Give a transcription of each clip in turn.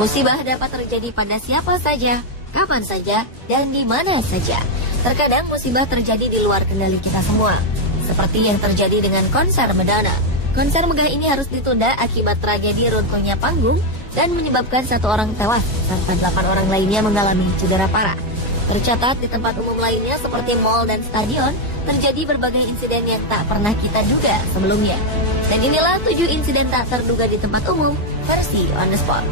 Musibah dapat terjadi pada siapa saja, kapan saja, dan di mana saja. Terkadang musibah terjadi di luar kendali kita semua, seperti yang terjadi dengan konser Madonna. Konser megah ini harus ditunda akibat tragedi runtuhnya panggung dan menyebabkan 1 orang tewas, serta 8 orang lainnya mengalami cedera parah. Tercatat di tempat umum lainnya seperti mal dan stadion, terjadi berbagai insiden yang tak pernah kita duga sebelumnya. Dan inilah 7 insiden tak terduga di tempat umum, versi On The Spot.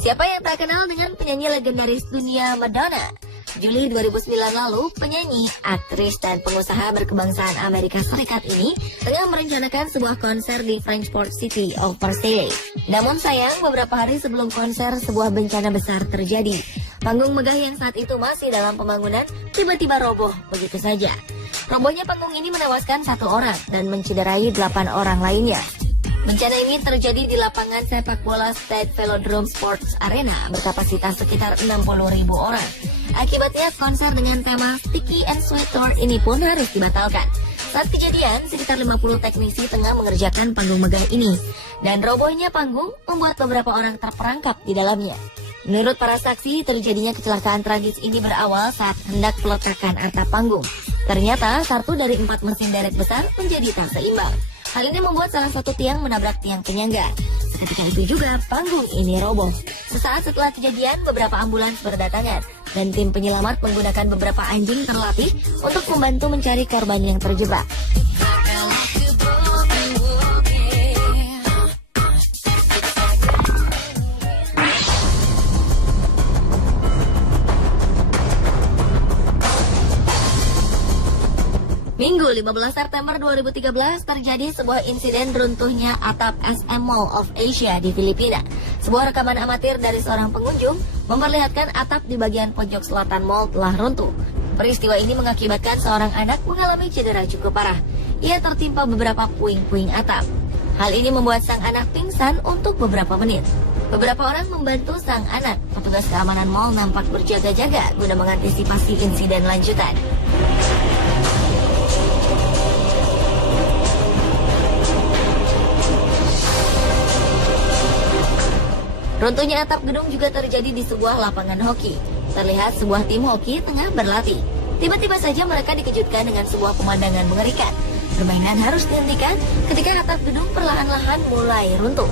Siapa yang tak kenal dengan penyanyi legendaris dunia Madonna? Juli 2009 lalu, penyanyi, aktris, dan pengusaha berkebangsaan Amerika Serikat ini tengah merencanakan sebuah konser di Frankfurt City of Versailles. Namun sayang, beberapa hari sebelum konser, sebuah bencana besar terjadi. Panggung megah yang saat itu masih dalam pembangunan tiba-tiba roboh begitu saja. Robohnya panggung ini menewaskan 1 orang dan mencederai 8 orang lainnya. Bencana ini terjadi di lapangan sepak bola Stade Velodrome Sports Arena berkapasitas sekitar 60.000 orang. Akibatnya konser dengan tema Sticky and Sweet Tour ini pun harus dibatalkan. Saat kejadian, sekitar 50 teknisi tengah mengerjakan panggung megah ini. Dan robohnya panggung membuat beberapa orang terperangkap di dalamnya. Menurut para saksi, terjadinya kecelakaan tragis ini berawal saat hendak peletakan atap panggung. Ternyata, 1 dari 4 mesin derek besar menjadi tak seimbang. Hal ini membuat salah satu tiang menabrak tiang penyangga. Ketika itu juga panggung ini roboh. Sesaat setelah kejadian, beberapa ambulans berdatangan dan tim penyelamat menggunakan beberapa anjing terlatih untuk membantu mencari korban yang terjebak. Minggu 15 September 2013 terjadi sebuah insiden runtuhnya atap SM Mall of Asia di Filipina. Sebuah rekaman amatir dari seorang pengunjung memperlihatkan atap di bagian pojok selatan mall telah runtuh. Peristiwa ini mengakibatkan seorang anak mengalami cedera cukup parah. Ia tertimpa beberapa puing-puing atap. Hal ini membuat sang anak pingsan untuk beberapa menit. Beberapa orang membantu sang anak. Petugas keamanan mall nampak berjaga-jaga guna mengantisipasi insiden lanjutan. Runtuhnya atap gedung juga terjadi di sebuah lapangan hoki. Terlihat sebuah tim hoki tengah berlatih. Tiba-tiba saja mereka dikejutkan dengan sebuah pemandangan mengerikan. Permainan harus dihentikan ketika atap gedung perlahan-lahan mulai runtuh.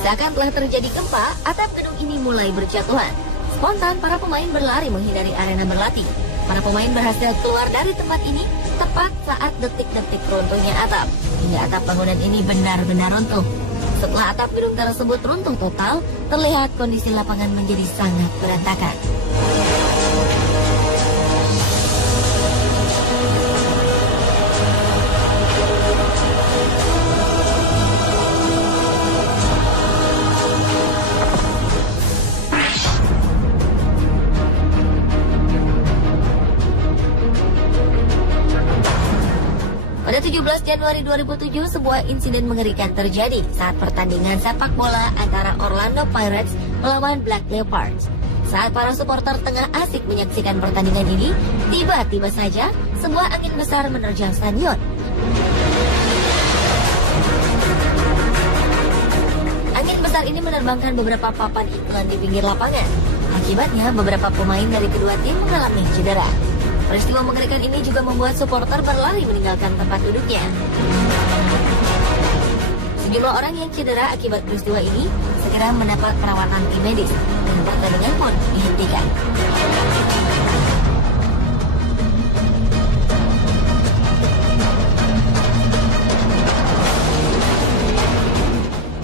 Seakan telah terjadi gempa, atap gedung ini mulai berjatuhan. Spontan, para pemain berlari menghindari arena berlatih. Para pemain berhasil keluar dari tempat ini tepat saat detik-detik runtuhnya atap. Hingga atap bangunan ini benar-benar runtuh. Setelah atap gedung tersebut runtuh total, terlihat kondisi lapangan menjadi sangat berantakan. Pada 17 Januari 2007, sebuah insiden mengerikan terjadi saat pertandingan sepak bola antara Orlando Pirates melawan Black Leopards. Saat para supporter tengah asik menyaksikan pertandingan ini, tiba-tiba saja sebuah angin besar menerjang stadion. Angin besar ini menerbangkan beberapa papan iklan di pinggir lapangan. Akibatnya, beberapa pemain dari kedua tim mengalami cedera. Peristiwa mengerikan ini juga membuat supporter berlari meninggalkan tempat duduknya. Sejumlah orang yang cedera akibat peristiwa ini segera mendapat perawatan tim medis dan pertandingan pun dihentikan.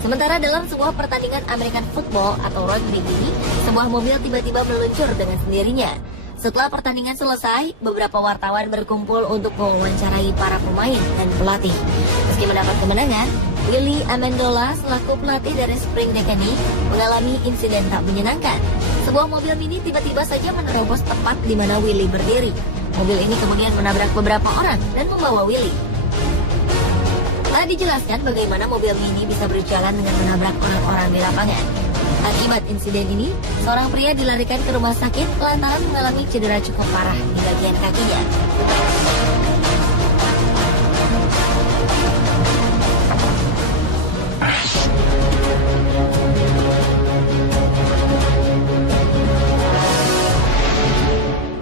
Sementara dalam sebuah pertandingan American football atau rugby ini, sebuah mobil tiba-tiba meluncur dengan sendirinya. Setelah pertandingan selesai, beberapa wartawan berkumpul untuk mewawancarai para pemain dan pelatih. Meski mendapat kemenangan, Willy Amendola selaku pelatih dari Spring Academy mengalami insiden tak menyenangkan. Sebuah mobil mini tiba-tiba saja menerobos tepat di mana Willy berdiri. Mobil ini kemudian menabrak beberapa orang dan membawa Willy. Telah dijelaskan bagaimana mobil mini bisa berjalan dengan menabrak orang-orang di lapangan. Akibat insiden ini, seorang pria dilarikan ke rumah sakit lantaran mengalami cedera cukup parah di bagian kakinya.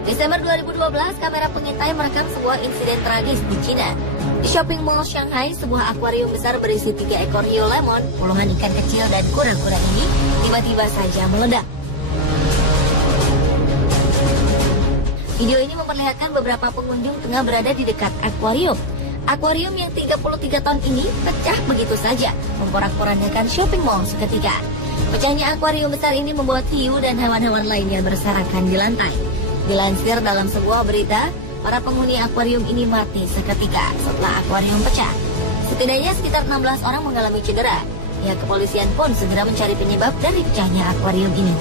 Desember 2012, kamera pengintai merekam sebuah insiden tragis di Cina. Di shopping mall Shanghai, sebuah akuarium besar berisi 3 ekor hiu lemon, puluhan ikan kecil dan kura-kura ini tiba-tiba saja meledak. Video ini memperlihatkan beberapa pengunjung tengah berada di dekat akuarium. Akuarium yang 33 ton ini pecah begitu saja, memporak-porandakan shopping mall seketika. Pecahnya akuarium besar ini membuat hiu dan hewan-hewan lainnya berserakan di lantai. Dilansir dalam sebuah berita, para penghuni akuarium ini mati seketika setelah akuarium pecah. Setidaknya sekitar 16 orang mengalami cedera. Pihak kepolisian pun segera mencari penyebab dari pecahnya akuarium ini.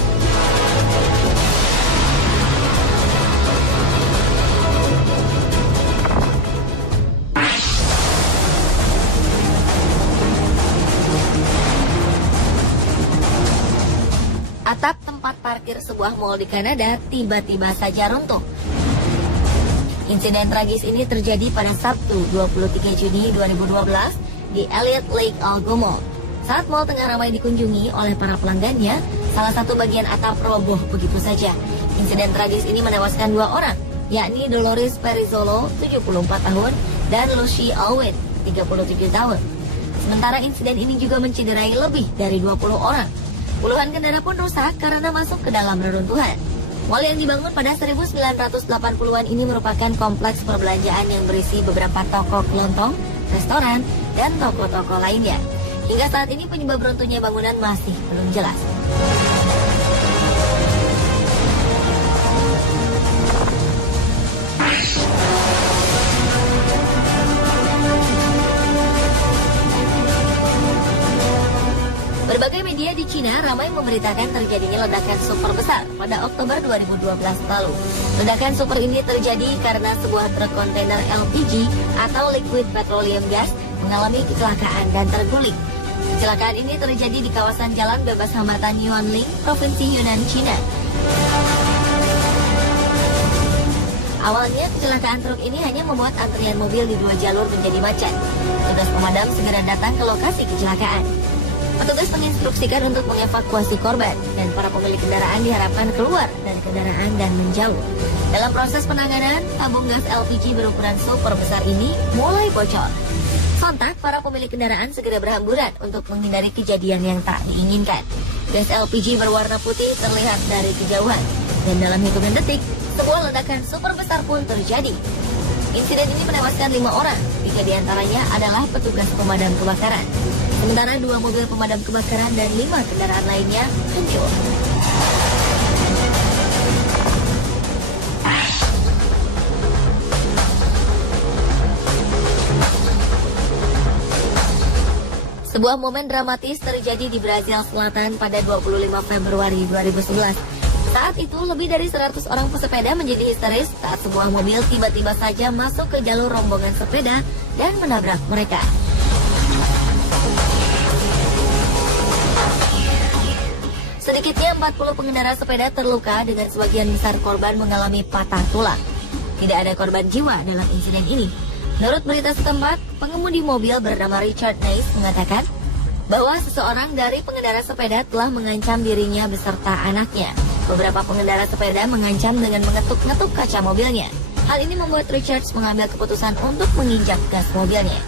Atap tempat parkir sebuah mal di Kanada tiba-tiba saja runtuh. Insiden tragis ini terjadi pada Sabtu 23 Juni 2012 di Elliott Lake Algo Mall. Saat mal tengah ramai dikunjungi oleh para pelanggannya, salah satu bagian atap roboh begitu saja. Insiden tragis ini menewaskan 2 orang, yakni Dolores Perizzolo, 74 tahun, dan Lucy Owen, 37 tahun. Sementara insiden ini juga mencederai lebih dari 20 orang. Puluhan kendaraan pun rusak karena masuk ke dalam reruntuhan. Mall yang dibangun pada 1980-an ini merupakan kompleks perbelanjaan yang berisi beberapa toko kelontong, restoran, dan toko-toko lainnya. Hingga saat ini penyebab runtuhnya bangunan masih belum jelas. Berbagai media di Cina ramai memberitakan terjadinya ledakan super besar pada Oktober 2012 lalu. Ledakan super ini terjadi karena sebuah truk kontainer LPG atau Liquid Petroleum Gas mengalami kecelakaan dan terguling. Kecelakaan ini terjadi di kawasan Jalan Bebas Hambatan Yuanling, Provinsi Yunnan, Cina. Awalnya kecelakaan truk ini hanya membuat antrian mobil di 2 jalur menjadi macet. Petugas pemadam segera datang ke lokasi kecelakaan. Petugas menginstruksikan untuk mengevakuasi korban dan para pemilik kendaraan diharapkan keluar dari kendaraan dan menjauh. Dalam proses penanganan, tabung gas LPG berukuran super besar ini mulai bocor. Sontak, para pemilik kendaraan segera berhamburan untuk menghindari kejadian yang tak diinginkan. Gas LPG berwarna putih terlihat dari kejauhan, dan dalam hitungan detik, sebuah ledakan super besar pun terjadi. Insiden ini menewaskan 5 orang, 3 diantaranya adalah petugas pemadam kebakaran. Sementara 2 mobil pemadam kebakaran dan 5 kendaraan lainnya hancur. Sebuah momen dramatis terjadi di Brazil Selatan pada 25 Februari 2011. Saat itu, lebih dari 100 orang pesepeda menjadi histeris saat sebuah mobil tiba-tiba saja masuk ke jalur rombongan sepeda dan menabrak mereka. Sedikitnya 40 pengendara sepeda terluka dengan sebagian besar korban mengalami patah tulang. Tidak ada korban jiwa dalam insiden ini. Menurut berita setempat, pengemudi mobil bernama Richard Nace mengatakan bahwa seseorang dari pengendara sepeda telah mengancam dirinya beserta anaknya. Beberapa pengendara sepeda mengancam dengan mengetuk-ngetuk kaca mobilnya. Hal ini membuat Richards mengambil keputusan untuk menginjak gas mobilnya.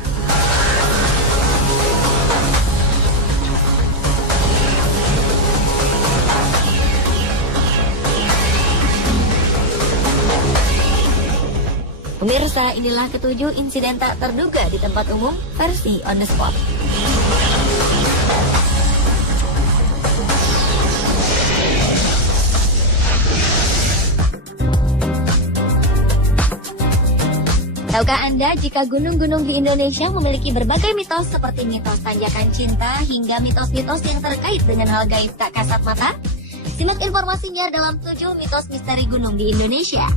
Pemirsa, inilah ketujuh insiden tak terduga di tempat umum versi On The Spot. Tahukah Anda jika gunung-gunung di Indonesia memiliki berbagai mitos seperti mitos tanjakan cinta hingga mitos-mitos yang terkait dengan hal gaib tak kasat mata? Simak informasinya dalam 7 mitos misteri gunung di Indonesia.